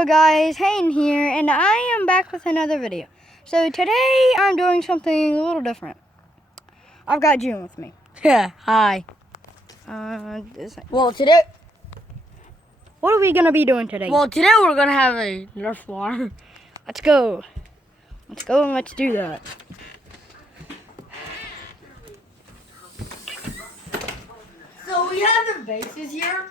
Hello guys, Hayden here, and I am back with another video. So today I'm doing something a little different. I've got June with me. Yeah, hi. Well, today, what are we gonna be doing today? Well, today we're gonna have a Nerf war. Let's go. Let's go and let's do that. So we have the bases here.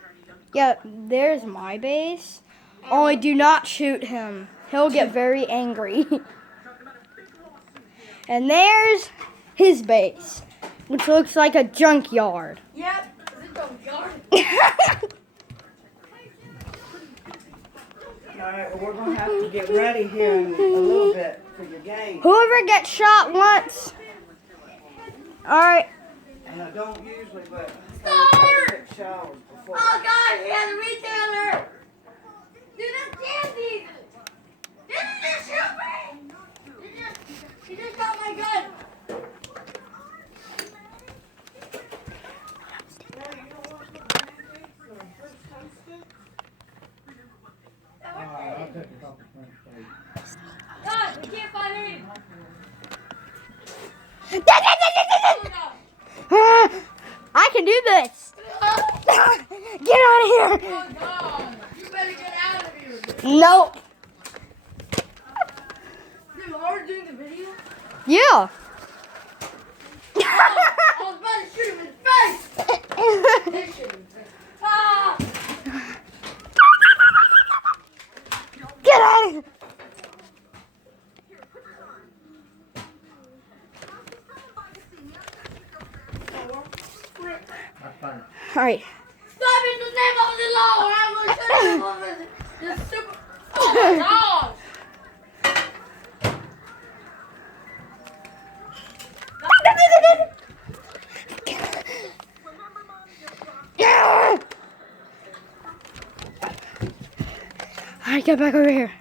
Yeah, there's my base. Only do not shoot him. He'll get very angry. And there's his base, which looks like a junkyard. Yep, it's a junkyard. Alright, well, we're going to have to get ready here in a little bit for your game. Whoever gets shot once. Alright. And I don't usually, but Start! take showers before. Oh God, he has a retailer. Dude, that's candy. Did he just shoot me? He just got my gun. God, we can't find him. I can do this. Get out of here. Oh God, you better get out of here. Nope. Dude, are we doing the video? Yeah. I was about to shoot him in the face. They shoot him in the face. Ah! Get out of here. All right. Stop in the name of the law, or I will shoot you over the super. Oh my gosh! All right, get back over here.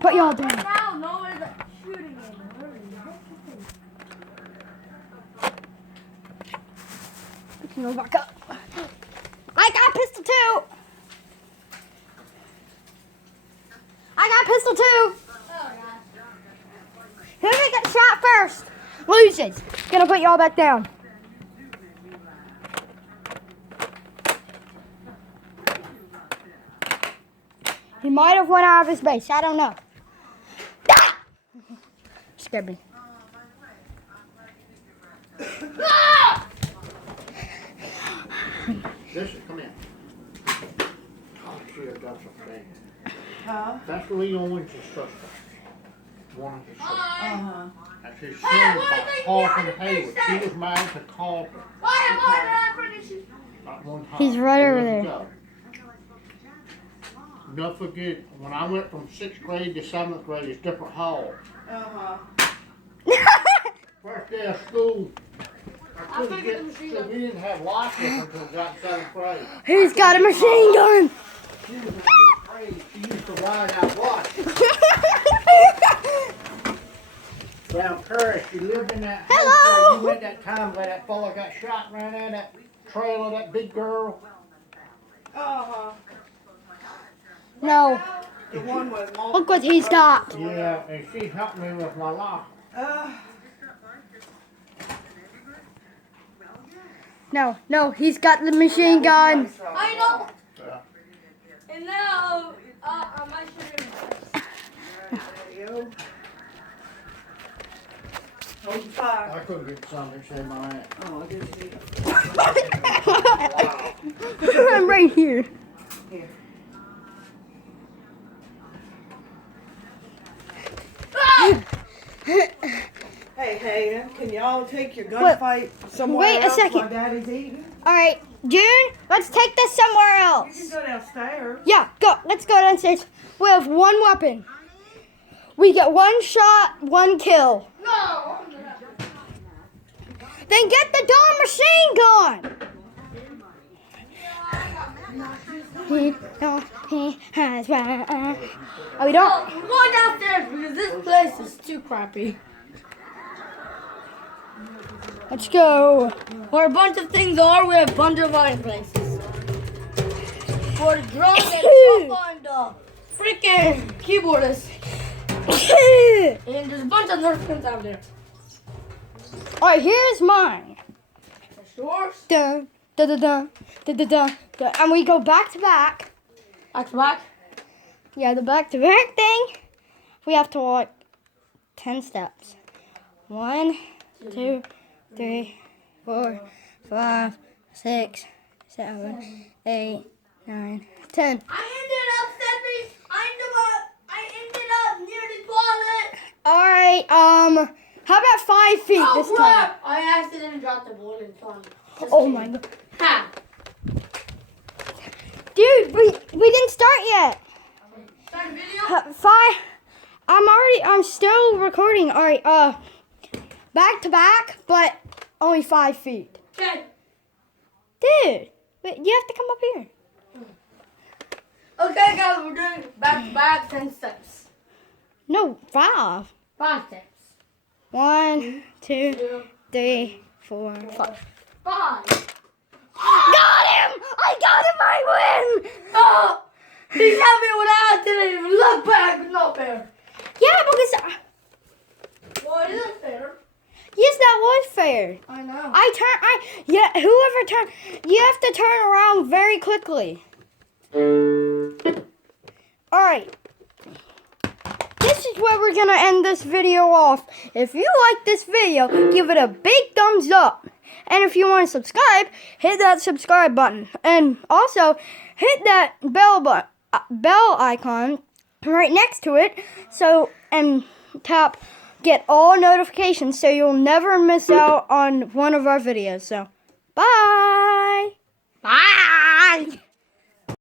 Put y'all down. Now, no one's shooting him. We can go back up. I got pistol too. I got pistol too. Oh gosh. Whoever gets shot first loses. Gonna put y'all back down. He might have went out of his base. I don't know. Ah! Scared me. Ah! Listen, come in. Oh, shit, that's a thing. Huh? That's Lee Owens' sister. One of his sisters. Uh-huh. That's his son by Carlton Hayward. She was married to Carlton. Not one time. He's right over Years there. ago. Don't forget, when I went from 6th grade to 7th grade, it's different halls. Uh-huh. First day of school, I couldn't figured get, the machine so gun. we didn't have lockers until we got 7th grade. He's got a machine gun. She was in 8th grade. She used to ride out watch. Down Paris, she lived in that house Hello. where you went that time where that fella got shot and ran out of that trailer, that big girl. Uh-huh. No. The one with multiple. Look what he's got. Yeah, and she helped me with my lock. No, he's got the machine gun. I know. Yeah. And now, I might shoot him. There you go. Hold the fire. I couldn't get some, they saved my ass. Oh, I guess you need I'm right here. Here. Hey, Hayden, can y'all take your gunfight somewhere wait a else second. while Daddy's eating? All right, June, let's take this somewhere You else. can go downstairs. Yeah, go. Let's go downstairs. We have one weapon. We get one shot, one kill. No. Then get the darn machine gun. He has one. Oh, we don't. We're going downstairs because this place is too crappy. Let's go. Where a bunch of things are, we have a bunch of hiding places. For the drums and sofa and the freaking keyboardist. And there's a bunch of Nerf guns out there. Alright, here's mine. That's yours. Dun, dun, dun, dun, dun, dun, dun, dun. And we go back to back. Back to back. Yeah, the back to back thing. We have to walk 10 steps. 1, 2, 3, 4, 5, 6, 7, 8, 9, 10. I ended up near the toilet. Alright, how about 5 feet this time? crap! I accidentally dropped the ball in the toilet. Oh my god. Ha! Dude, we didn't start yet. Start the video? 5. I'm still recording. Alright, back to back, but only 5 feet. Okay. Dude, but you have to come up here. Okay, guys, we're doing back to back 10 steps. No, 5. 5 steps. 1, 2, 2, 3, 4, 5. 5. Got him! I got him! I win! Oh! He got me when I didn't even look back. It's not fair. Yeah, because Well, it isn't fair. yes, that was fair. I know. Whoever turned, you have to turn around very quickly. All right. This is where we're gonna end this video off. If you like this video, give it a big thumbs up. And if you want to subscribe, hit that subscribe button. And also, hit that bell icon right next to it. And tap get all notifications so you'll never miss out on one of our videos. So, bye.